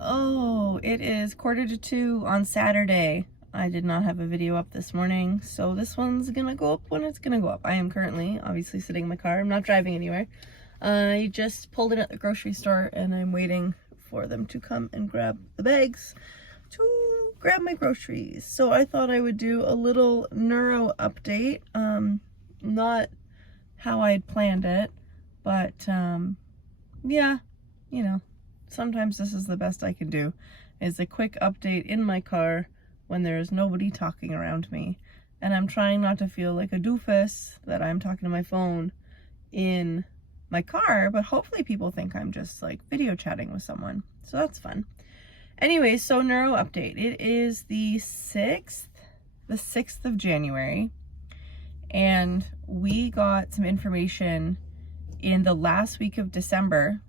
Oh, it is 1:45 on Saturday. I did not have a video up this morning, so this one's gonna go up when it's gonna go up. I am currently, obviously, sitting in my car. I'm not driving anywhere. I just pulled in at the grocery store and I'm waiting for them to come and grab the bags to grab my groceries. So I thought I would do a little neuro update. Not how I had planned it, but yeah, you know, sometimes this is the best I can do, is a quick update in my car when there's nobody talking around me. And I'm trying not to feel like a doofus that I'm talking to my phone in my car, but hopefully people think I'm just like video chatting with someone. So that's fun. Anyway, so neuro update. It is the 6th of January. And we got some information in the last week of December.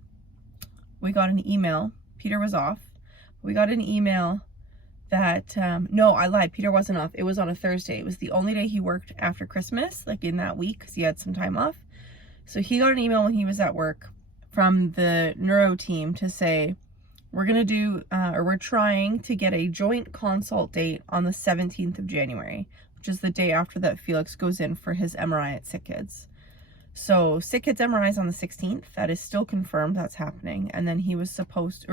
We got an email. Peter was off. We got an email that, no, I lied. Peter wasn't off. It was on a Thursday. It was the only day he worked after Christmas, like in that week, because he had some time off. So he got an email when he was at work from the neuro team to say, we're going to do, or we're trying to get a joint consult date on the 17th of January, which is the day after that Felix goes in for his MRI at Sick Kids. So Sick Kids MRI is on the 16th. That is still confirmed. That's happening. And then we were supposed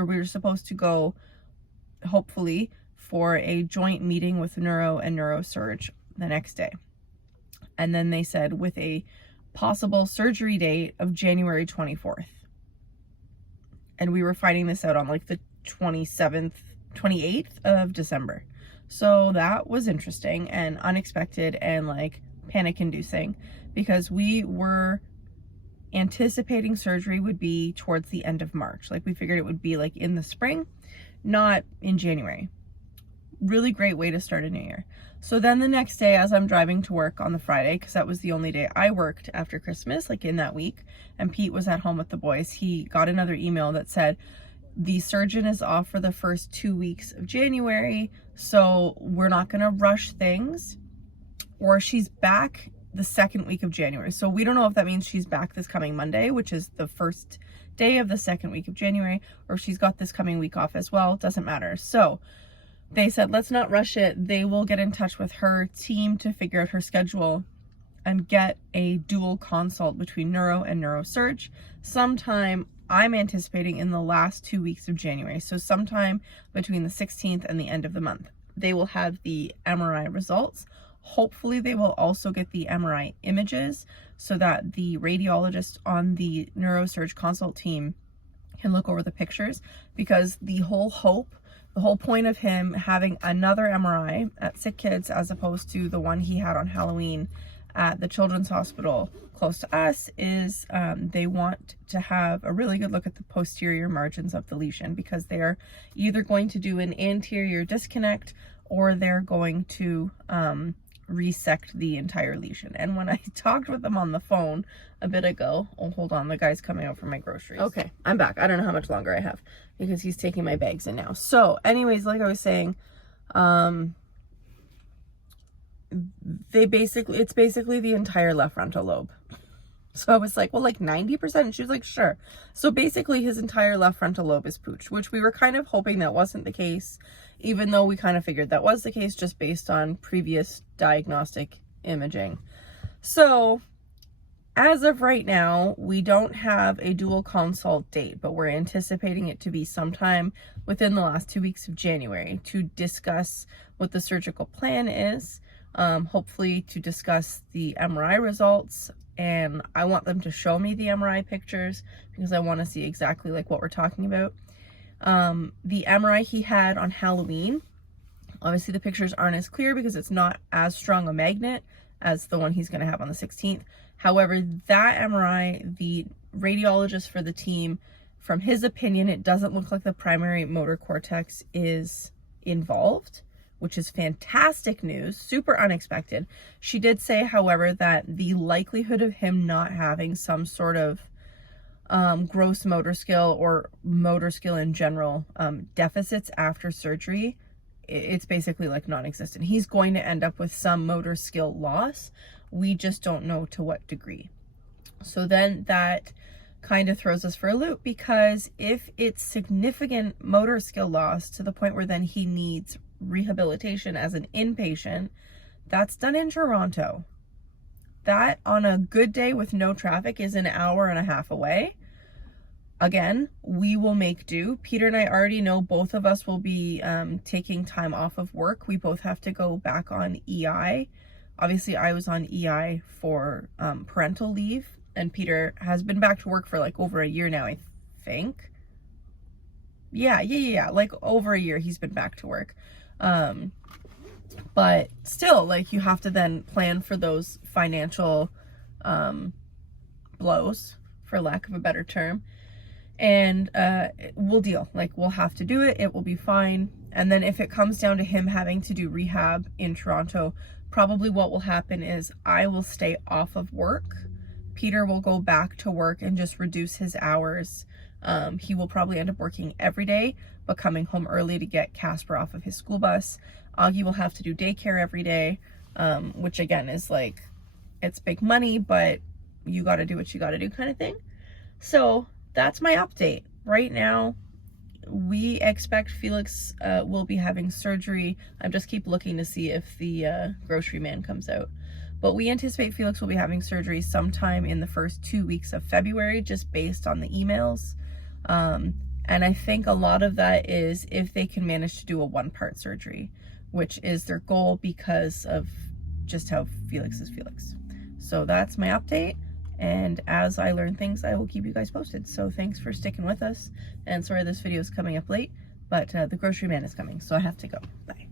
to go, hopefully, for a joint meeting with neuro and neurosurge the next day. And then they said with a possible surgery date of January 24th. And we were finding this out on like the 28th of December. So that was interesting and unexpected and like panic inducing, because we were anticipating surgery would be towards the end of March. Like we figured it would be like in the spring, not in January. Really great way to start a new year. So then the next day, as I'm driving to work on the Friday, because that was the only day I worked after Christmas, like in that week, and Pete was at home with the boys, he got another email that said, the surgeon is off for the first 2 weeks of January, so we're not going to rush things, or she's back the second week of January. So we don't know if that means she's back this coming Monday, which is the first day of the second week of January, or if she's got this coming week off as well. It doesn't matter. So they said, let's not rush it. They will get in touch with her team to figure out her schedule and get a dual consult between neuro and neurosurge sometime, I'm anticipating, in the last 2 weeks of January. So sometime between the 16th and the end of the month. They will have the MRI results. Hopefully they will also get the MRI images so that the radiologist on the neurosurge consult team can look over the pictures, because the whole point of him having another MRI at Sick Kids as opposed to the one he had on Halloween at the Children's Hospital close to us is they want to have a really good look at the posterior margins of the lesion, because they're either going to do an anterior disconnect or they're going to resect the entire lesion. And when I talked with them on the phone a bit ago, oh, hold on, the guy's coming out for my groceries. Okay, I'm back. I don't know how much longer I have because he's taking my bags in now. So anyways, like I was saying, it's basically the entire left frontal lobe. So I was like, well, like 90%? And she was like, sure. So basically his entire left frontal lobe is pooched, which we were kind of hoping that wasn't the case, even though we kind of figured that was the case just based on previous diagnostic imaging. So as of right now, we don't have a dual consult date, but we're anticipating it to be sometime within the last 2 weeks of January to discuss what the surgical plan is, hopefully to discuss the MRI results. And I want them to show me the MRI pictures because I want to see exactly like what we're talking about. The MRI he had on Halloween, obviously the pictures aren't as clear because it's not as strong a magnet as the one he's going to have on the 16th. However, that MRI, the radiologist for the team, from his opinion, it doesn't look like the primary motor cortex is involved, which is fantastic news, super unexpected. She did say, however, that the likelihood of him not having some sort of gross motor skill or motor skill in general deficits after surgery, it's basically like non-existent. He's going to end up with some motor skill loss. We just don't know to what degree. So then that kind of throws us for a loop, because if it's significant motor skill loss to the point where then he needs rehabilitation as an inpatient, that's done in Toronto. That, on a good day with no traffic, is an hour and a half away. Again, we will make do. Peter and I already know both of us will be taking time off of work. We both have to go back on EI. Obviously, I was on EI for parental leave, and Peter has been back to work for like over a year now, I think. Yeah, like over a year he's been back to work. But still, like, you have to then plan for those financial blows, for lack of a better term. And we'll deal. Like, we'll have to do it. It will be fine. And then if it comes down to him having to do rehab in Toronto, probably what will happen is I will stay off of work. Peter will go back to work and just reduce his hours. He will probably end up working every day, but coming home early to get Casper off of his school bus. Augie will have to do daycare every day, which again is like, it's big money, but you got to do what you got to do kind of thing. So that's my update. Right now, we expect Felix will be having surgery. I just keep looking to see if the grocery man comes out. But we anticipate Felix will be having surgery sometime in the first 2 weeks of February, just based on the emails. And I think a lot of that is if they can manage to do a 1-part surgery, which is their goal because of just how Felix is Felix. So that's my update. And as I learn things, I will keep you guys posted. So thanks for sticking with us. And sorry this video is coming up late, but the grocery man is coming, so I have to go. Bye.